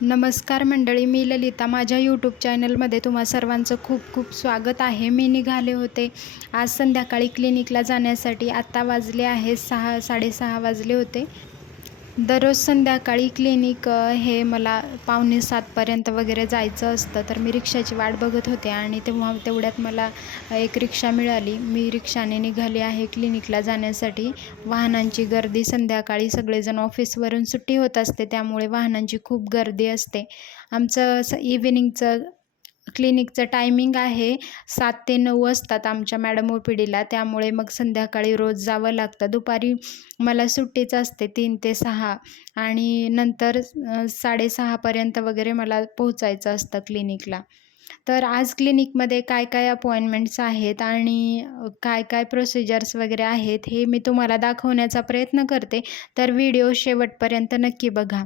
नमस्कार मंडळी मी ललिता. माझ्या यूट्यूब चॅनलमध्ये तुम्हा सर्वांचं खूप खूप स्वागत आहे. मी निघाले होते आज संध्याकाळी क्लिनिकला जाण्यासाठी. आत्ता वाजले आहे सहा साडेसहा वाजले होते. दररोज संध्याकाळी क्लिनिक हे मला पावणे सातपर्यंत वगैरे जायचं असतं. तर मी रिक्षाची वाट बघत होते आणि तेव्हा तेवढ्यात मला एक रिक्षा मिळाली. मी रिक्षाने निघाली आहे क्लिनिकला जाण्यासाठी. वाहनांची गर्दी संध्याकाळी सगळेजण ऑफिसवरून सुट्टी होत असते त्यामुळे वाहनांची खूप गर्दी असते. आमचं इव्हिनिंगचं क्लिनिकचं टायमिंग आहे सात ते नऊ असतात आमच्या मॅडम ओ पी डीला. त्यामुळे मग संध्याकाळी रोज जावं लागतं. दुपारी मला सुट्टीच असते तीन ते सहा. आणि नंतर साडेसहापर्यंत वगैरे मला पोहोचायचं असतं क्लिनिकला. तर आज क्लिनिकमध्ये काय काय अपॉइंटमेंट्स आहेत आणि काय काय प्रोसिजर्स वगैरे आहेत हे मी तुम्हाला दाखवण्याचा प्रयत्न करते. तर व्हिडिओ शेवटपर्यंत नक्की बघा.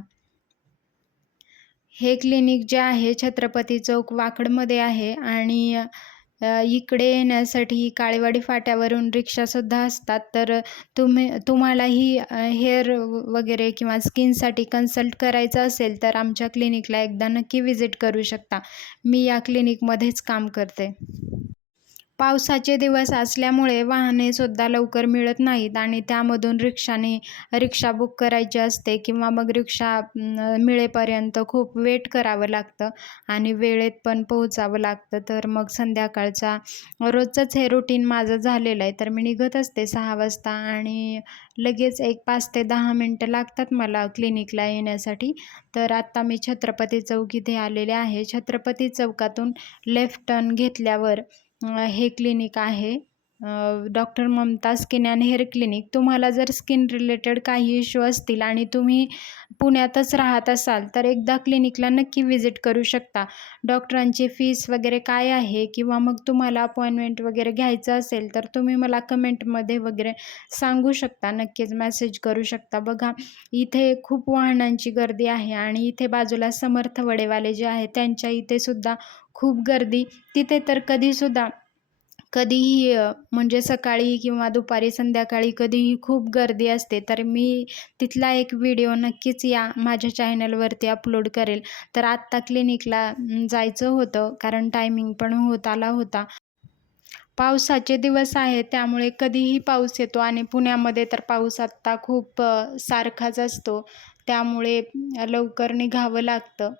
हे क्लिनिक जे आहे छत्रपती चौक वाकडमध्ये आहे आणि इकडे येण्यासाठी काळेवाडी फाट्यावरून रिक्षासुद्धा असतात. तर तुम्ही तुम्हालाही हेअर वगैरे किंवा स्किनसाठी कन्सल्ट करायचं असेल तर आमच्या क्लिनिकला एकदा नक्की व्हिजिट करू शकता. मी या क्लिनिकमध्येच काम करते. पावसाचे दिवस असल्यामुळे वाहनेसुद्धा लवकर मिळत नाहीत आणि त्यामधून रिक्षाने रिक्षा बुक करायची असते किंवा मग रिक्षा मिळेपर्यंत खूप वेट करावं लागतं आणि वेळेत पण पोहोचावं लागतं. तर मग संध्याकाळचा रोजचंच हे रुटीन माझं झालेलं आहे. तर मी निघत असते सहा वाजता आणि लगेच एक पाच ते दहा मिनटं लागतात मला क्लिनिकला येण्यासाठी. तर आत्ता मी छत्रपती चौक इथे आलेले आहे. छत्रपती चौकातून लेफ्ट टर्न घेतल्यावर हे क्लिनिक आहे. Doctor Mamata skin and hair clinic तुम्हाला जर स्किन रिलेटेड काही इश्यू असतील आणि तुम्ही पुण्यातच राहत असाल तर एकदा क्लिनिकला नक्की विजिट करू शकता. डॉक्टरांची फीस वगैरे काय आहे किंवा मग तुम्हाला अपॉइंटमेंट वगैरे घ्यायचं असेल तर तुम्ही मला कमेंटमध्ये वगैरे सांगू शकता. नक्कीच मेसेज करू शकता. बघा इथे खूप वाहनांची गर्दी आहे आणि इथे बाजूला समर्थ वडेवाले जे आहे त्यांच्या इथे सुद्धा खूप गर्दी. तिथे तर कधीसुद्धा कधीही म्हणजे सकाळी किंवा दुपारी संध्याकाळी कधीही खूप गर्दी असते तर मी तिथला एक व्हिडिओ नक्कीच या माझ्या चॅनलवरती अपलोड करेल. तर आत्ता क्लिनिकला जायचं होतं कारण टायमिंग पण होत आला होता. पावसाचे दिवस आहेत त्यामुळे कधीही पाऊस येतो आणि पुण्यामध्ये तर पाऊस आत्ता खूप सारखाच असतो. त्यामुळे लवकर निघावं लागतं.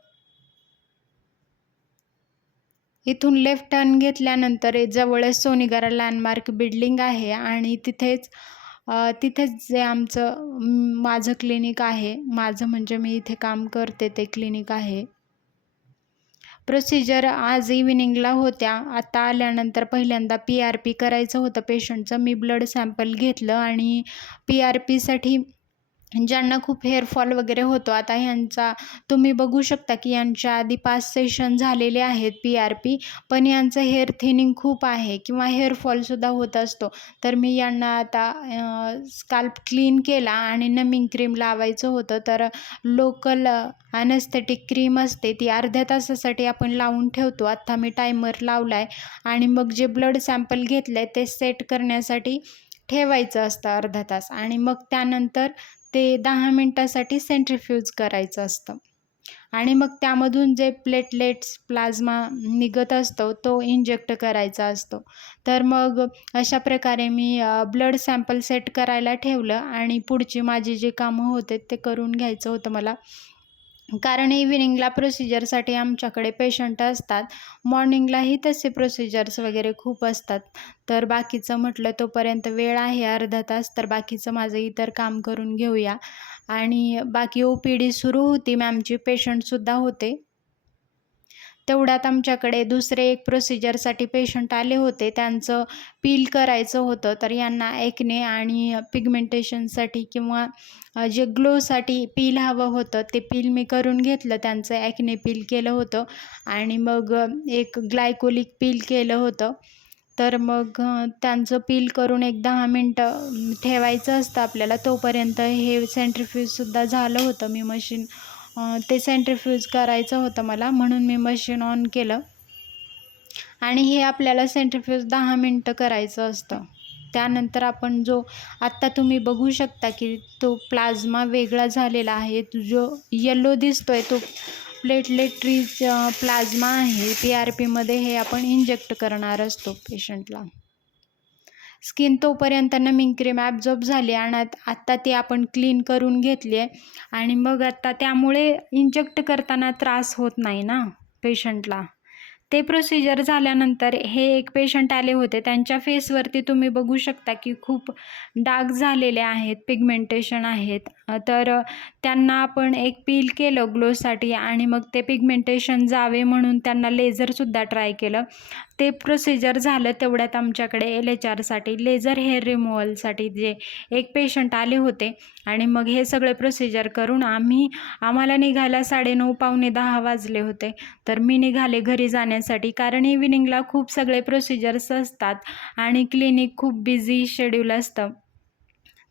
इथून लेफ्ट टर्न घेतल्यानंतर जवळच सोनीगरा लँडमार्क बिल्डिंग आहे आणि तिथेच तिथेच जे आमचं माझं क्लिनिक आहे. माझं म्हणजे मी इथे काम करते ते क्लिनिक आहे. प्रोसिजर आज इव्हिनिंगला होत्या. आता आल्यानंतर पहिल्यांदा पी आर पी करायचं होतं. पेशंटचं मी ब्लड सॅम्पल घेतलं आणि पी आर पीसाठी ज्यांना खूप हेअरफॉल वगैरे होतो आता ह्यांचा तुम्ही बघू शकता की यांच्या आधी पाच सेशन झालेले आहेत पी आर पी पण यांचं हेअर थिनिंग खूप आहे किंवा हेअरफॉलसुद्धा होत असतो. तर मी यांना आता स्काल्प क्लीन केला आणि नमिंग क्रीम लावायचं होतं. तर लोकल ॲनेस्थेटिक क्रीम असते ती अर्ध्या तासासाठी आपण लावून ठेवतो. आत्ता मी टायमर लावला आहे आणि मग जे ब्लड सॅम्पल घेतलं आहे ते सेट करण्यासाठी ठेवायचं असतं अर्धा तास. आणि मग त्यानंतर ते दहा मिनटासाठी सेंट्रीफ्यूज करायचं असतं. आणि मग त्यामधून जे प्लेटलेट्स प्लाझ्मा निघत असतो तो इंजेक्ट करायचा असतो. तर मग अशा प्रकारे मी ब्लड सॅम्पल सेट करायला ठेवलं आणि पुढची माझी जी कामं होते ते करून घ्यायचं होतं मला. कारण इव्हिनिंगला प्रोसिजरसाठी आमच्याकडे पेशंट असतात. मॉर्निंगलाही तसे प्रोसिजर्स वगैरे खूप असतात. तर बाकीचं म्हटलं तोपर्यंत वेळ आहे अर्धा तास तर बाकीचं माझं इतर काम करून घेऊया. आणि बाकी ओ पी डी सुरू होती मॅमची पेशंटसुद्धा होते. तेवढ्यात आमच्याकडे दुसरे एक प्रोसिजरसाठी पेशंट आले होते. त्यांचं पील करायचं होतं. तर यांना एकने आणि पिगमेंटेशनसाठी किंवा जे ग्लोसाठी पील हवं होतं ते पील मी करून घेतलं. त्यांचं ॲक्ने पील केलं होतं. आणि मग एक ग्लायकोलिक पील केलं होतं. तर मग त्यांचं पील करून एक दहा मिनटं ठेवायचं असतं आपल्याला. तोपर्यंत हे सेंट्रिफ्यूजसुद्धा झालं होतं. मी मशीन ते सेंट्रीफ्यूज करायचं होतं मला म्हणून मी मशीन ऑन केलं. आणि हे आपल्याला सेंट्रीफ्यूज दहा मिनटं करायचं असतं. त्यानंतर आपण जो आत्ता तुम्ही बघू शकता की तो प्लाझ्मा वेगळा झालेला आहे. जो येलो आहे तो प्लेटलेट प्लाझ्मा आहे. पी आर पीमध्ये हे आपण इंजेक्ट करणार असतो पेशंटला स्किन तोपर्यंत नमिंग क्रीम ॲब्झॉर्ब झाली आणि आत्ता ती आपण क्लीन करून घेतली आहे. आणि मग आत्ता त्यामुळे इंजेक्ट करताना त्रास होत नाही ना पेशंटला ते प्रोसिजर झाल्यानंतर हे एक पेशंट आले होते. त्यांच्या फेसवरती तुम्ही बघू शकता की खूप डाग झालेले आहेत पिगमेंटेशन आहेत. तर त्यांना आपण एक पील केलं ग्लोसाठी आणि मग ते पिगमेंटेशन जावे म्हणून त्यांना लेझरसुद्धा ट्राय केलं. ते प्रोसिजर झालं तेवढ्यात आमच्याकडे एल एच आरसाठी लेझर हेअर रिमूव्हलसाठी जे एक पेशंट आले होते. आणि मग हे सगळे प्रोसिजर करून आम्ही आम्हाला निघायला साडेनऊ पावणे दहा वाजले होते. तर मी निघाले घरी करण्यासाठी कारण इव्हिनिंगला खूप सगळे प्रोसिजर्स असतात आणि क्लिनिक खूप बिझी शेड्यूल असतं.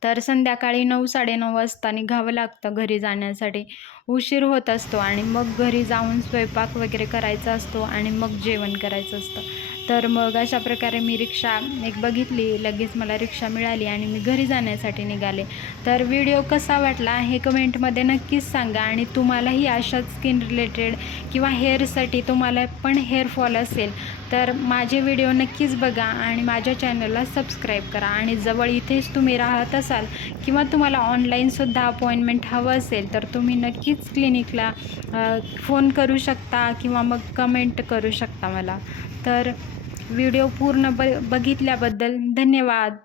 तर संध्याकाळी नऊ साडेनऊ वाजता निघावं लागतं घरी जाण्यासाठी. उशीर होत असतो आणि मग घरी जाऊन स्वयंपाक वगैरे करायचा असतो आणि मग जेवण करायचं असतं. तर मग अशा प्रकारे मी रिक्षा एक बघितली लगेच मला रिक्षा मिळाली आणि मी घरी जाण्यासाठी निघाले. तर व्हिडिओ कसा वाटला हे कमेंटमध्ये नक्कीच सांगा आणि तुम्हालाही अशाच स्किन रिलेटेड किंवा हेअरसाठी तुम्हाला पण हेअरफॉल असेल तर माझे व्हिडिओ नक्कीच बघा आणि माझ्या चॅनलला सबस्क्राईब करा. आणि जवळ इथेच तुम्ही राहत असाल किंवा तुम्हाला ऑनलाईनसुद्धा अपॉइंटमेंट हवं असेल तर तुम्ही नक्कीच क्लिनिकला फोन करू शकता किंवा मग कमेंट करू शकता मला. तर व्हिडिओ पूर्ण ब बघितल्याबद्दल धन्यवाद.